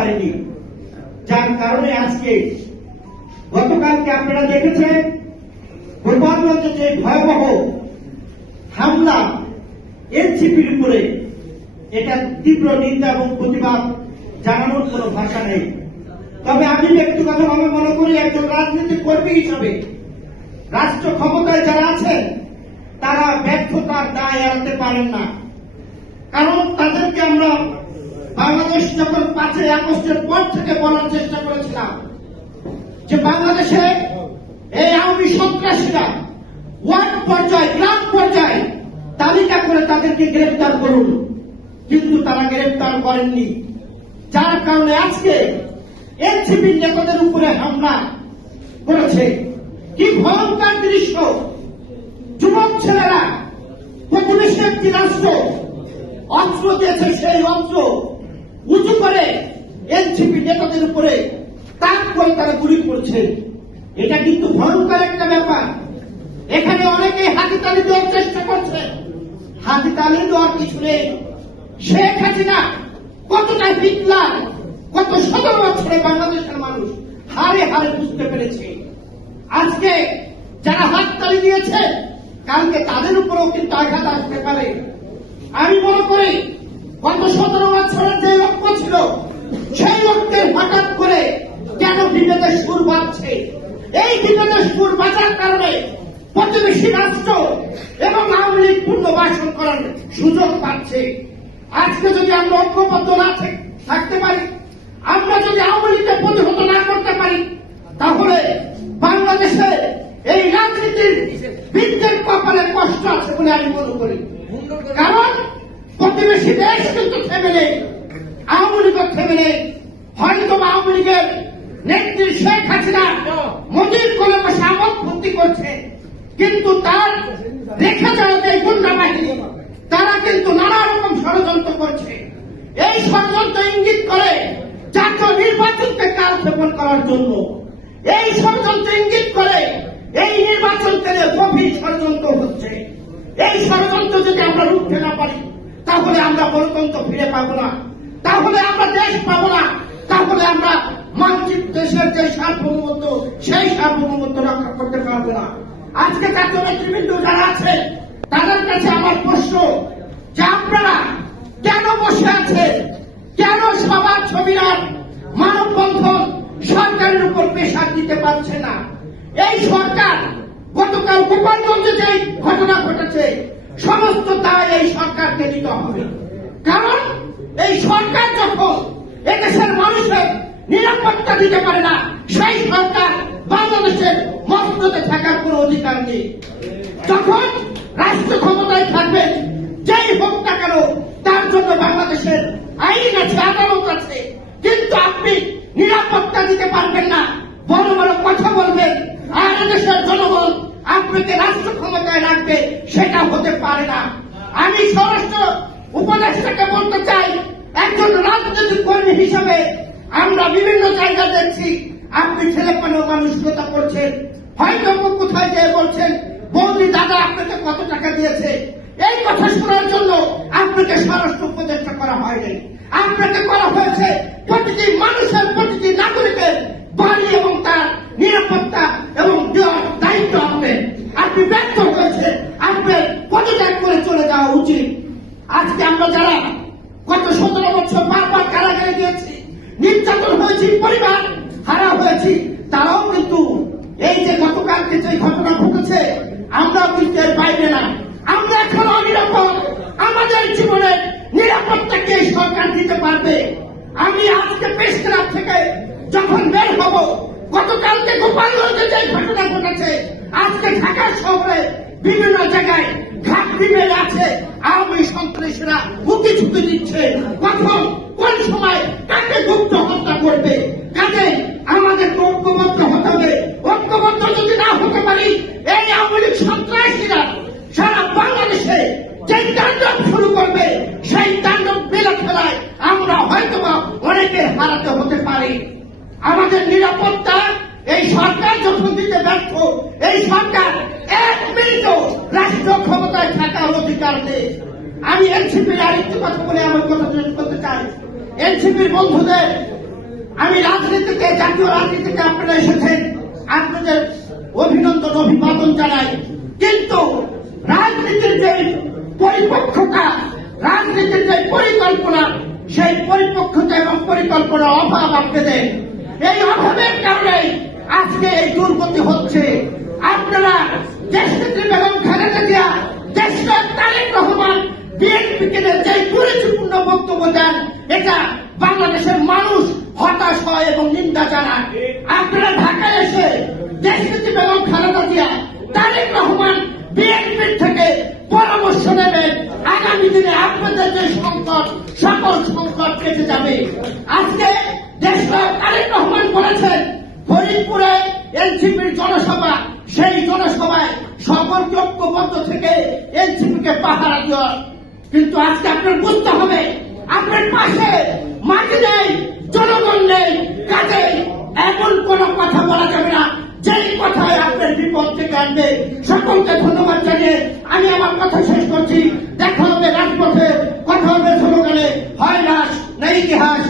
পারিনি, যার কারণে আজকে গতকালকে আপনারা দেখেছেন গোপালগঞ্জে যে ভয়াবহ হামলা এনসিপির উপরে, এটা তীব্র নিন্দা এবং প্রতিবাদ জানানোর কোন ভাষা নেই। তবে আমি ব্যক্তিগতভাবে মনে করি একজন রাজনৈতিক কর্মী হিসাবে রাষ্ট্র ক্ষমতায় যারা আছেন তারা ব্যর্থতার দায় এড়াতে পারেন না। কারণ তাদেরকে আমরা বাংলাদেশ যখন 5ই আগস্টের পর থেকে বলার চেষ্টা করেছিলাম যে বাংলাদেশে এই আওয়ামী সন্ত্রাসীরা ওয়ার্ড পর্যায়ে, গ্রাম পর্যায়ে তালিকা করে তাদেরকে গ্রেফতার করুন, কিন্তু তারা গ্রেফতার করেননি। যার কারণে আজকে এনসিপির নেতাদের উপরে হামলা করেছে। কি ভয়ঙ্কর দৃশ্য! যুবক ছেলেরা প্রতিবেশী একটি রাষ্ট্র অস্ত্র দিয়েছে, সেই অস্ত্র উঁচু করে এনসিপি নেতাদের উপরে তাক করে তারা গুলি করছে। এটা কিন্তু ভয়ঙ্কর একটা ব্যাপার। এখানে অনেকে হাতিতালি দেওয়ার চেষ্টা করছে, হাতিতালি দেওয়ার কিছু নেই। শেখ হাসিনা কতটা হিটলার, কত 17 বছরে বাংলাদেশের মানুষ হারে হারে বুঝতে পেরেছে। আজকে যারা হাততালি দিয়েছে কালকে তাদের উপরেও কিন্তু আঘাত আসতে পারে। আমি মনে করি গত 17 বছরের যে লক্ষ্য ছিল সেই লক্ষ্যের হঠাৎ করে কেন বিভেদের সুর বাজছে? এই বিভেদের সুর বাজার কারণে প্রতিবেশী রাষ্ট্র এবং আওয়ামী লীগ পুনর্বাসন করার সুযোগ পাচ্ছে। আজকে যদি আমরা ঐক্যবদ্ধ না থাকতে পারি, আমরা যদি আওয়ামী লীগকে প্রতিহত না করতে পারি, তাহলে বাংলাদেশে এই রাজনীতির বৃদ্ধের কপালে কষ্ট আছে বলে আমি মনে করি। কারণ প্রতিবেশী দেশ কিন্তু থেমে নেই, আওয়ামী লীগের থেমে নেই। হয়তো আওয়ামী লীগের নেত্রী শেখ হাসিনা মোদীর কোলে বসে আমোদ ফুর্তি করছে, কিন্তু তার রেখে যাওয়া যে গুন্ডা বাহিনী তারা কিন্তু নানা রকম ষড়যন্ত্র করছে। এই ষড়যন্ত্র ইঙ্গিত করে জাতীয় নির্বাচনকে কালক্ষেপণ করার জন্য, এই ষড়যন্ত্র ইঙ্গিত করে এই নির্বাচনকে নিয়ে গভীর ষড়যন্ত্র হচ্ছে। এই ষড়যন্ত্র যদি আমরা রুখতে না পারি তাহলে আমরা গণতন্ত্র ফিরে পাবো না, তাহলে আমরা দেশ পাবো না, তাহলে আমরা মানচিত্র দেশের যে সার্বভৌমত্ব সেই সার্বভৌমত্ব রক্ষা করতে পারবো না। আজকে জাতীয় নেতৃবৃন্দ যারা আছে তাদের কাছে আমার প্রশ্ন যে আপনারা কেন বসে আছে, কেন সবার ছবিরা মানববন্ধন সরকারের উপর প্রেশার দিতে পারছে না? এই সরকার গতকাল গোপালগঞ্জে যে ঘটনা ঘটেছে সমস্ত দায় এই সরকারকে নিতে হবে। কারণ এই সরকার যখন এদেশের মানুষের নিরাপত্তা দিতে পারে না, সেই সরকার বাংলাদেশের মসনদে থাকার কোন অধিকার নেই। যখন রাষ্ট্র ক্ষমতায় থাকবে যেই হোক না কেন তার জন্য বাংলাদেশের আইন আছে, আদালত আছে, কিন্তু আপনি নিরাপত্তা দিতে পারবেন না, বড় বড় কথা বলবেন, আর এদেশের জনগণ আপনাকে রাষ্ট্র ক্ষমতায় রাখবে, সেটা হতে পারে না। আমি স্বরাষ্ট্র উপদেষ্টাকে বলতে চাই, একজন রাজনৈতিক কর্মী হিসাবে আমরা বিভিন্ন জায়গা দেখছি আপনি ছেলেপেলে মানসিকতা করছেন, হয়তো কোথায় যেয়ে বলছেন বৌদি দাদা আপনাকে কত টাকা দিয়েছে। এই কথা শোনার জন্য আপনাকে স্বরাষ্ট্র উপদেষ্টা করা হয়নি, আপনাকে করা হয়েছে প্রতিটি মানুষের, প্রতিটি নাগরিকের বাড়ি এবং তার নিরাপত্তা এবং দায়িত্ব হবে। আপনি ব্যর্থ হয়েছে, আপনার পদত্যাগ করে চলে যাওয়া উচিত। আজকে আমরা যারা গত 17 বছর বারবার কারাগারে গিয়েছি, নির্যাতন হয়েছি, পরিবার হারা হয়েছি, তারাও কিন্তু এই যে গতকালকে যে ঘটনা ঘটেছে আমরাও কিন্তু এর বাইরে না। আমরা এখন অনিরাপদ, আমাদের জীবনের নিরাপত্তাকে সরকার দিতে পারবে। আমি আজকে প্রেস ক্লাব থেকে যখন বের হব, গতকালকে গোপালগঞ্জে যে ঘটনা ঘটেছে, আজকে ঢাকা শহরে বিভিন্ন জায়গায় ঘাট বিমেল আছে, আওয়ামী সন্ত্রাসীরা হুকি ঝুঁকি দিচ্ছে, কখন কোন সময় কাকে গুপ্ত হত্যা করবে। কাজে আমাদের ঐক্যবদ্ধ হতে হবে। ঐক্যবদ্ধ যদি না হতে পারি, এই আওয়ামী লীগ সন্ত্রাসীরা সারা বাংলাদেশে যে তাণ্ডব শুরু করবে, সেই তাণ্ডব মেলা ফেলায় আমরা হয়তোবা অনেকে হারাতে হতে পারি। আমাদের নিরাপত্তা এই সরকার যখন দিতে ব্যর্থ, এই সরকার 1 মিনিটও রাষ্ট্র ক্ষমতায় থাকার অধিকার নেই। আমি এনসিপির আরেকটি কথা বলে আমার কথা শেষ করতে চাই। এনসিপির বন্ধুদের আমি রাজনীতিতে, জাতীয় রাজনীতিতে আপনারা এসেছেন, আপনাদের অভিনন্দন অভিবাদন জানাই। কিন্তু রাজনীতির যে পরিপক্কতা, রাজনীতির যে পরিকল্পনা, সেই পরিপক্কতা এবং পরিকল্পনার অভাব আপনাদের। এই অভাবের কারণে আজকে এই দুর্গতি হচ্ছে। আপনারা দেশনেত্রী বেগম খালেদা জিয়া, দেশনায়ক তারেক রহমান, বিএনপিকে যে কুরুচিপূর্ণ বক্তব্য দেন, এটা বাংলাদেশের মানুষ হতাশ হয় এবং নিন্দা জানায়। আপনারা ঢাকায় এসে দেশনেত্রী বেগম খালেদা জিয়া, তারেক রহমান, বিএনপির থেকে পরামর্শ নেবেন। আগামী দিনে আপনাদের যে সংকট, সকল সংকট কেটে যাবে। আজকে দেশনায়ক তারেক রহমান বলেছেন ফরিদপুরে এনসিপির জনসভা, সেই জনসভায় সকল ঐক্যবদ্ধ থেকে এনসিপিকে পাহারা দেওয়া। কিন্তু আজকে আপনার বুঝতে হবে, আপনার পাশে মাটি নেই, জনগণ নেই, কাজে এমন কোন কথা বলা যাবে না যেই কথায় আপনার বিপদ থেকে আনবে। সকলকে ধন্যবাদ জানিয়ে আমি আমার কথা শেষ করছি। দেখা হবে রাজপথে, কথা হবে স্লোগানে। হয় লাশ না ইতিহাস,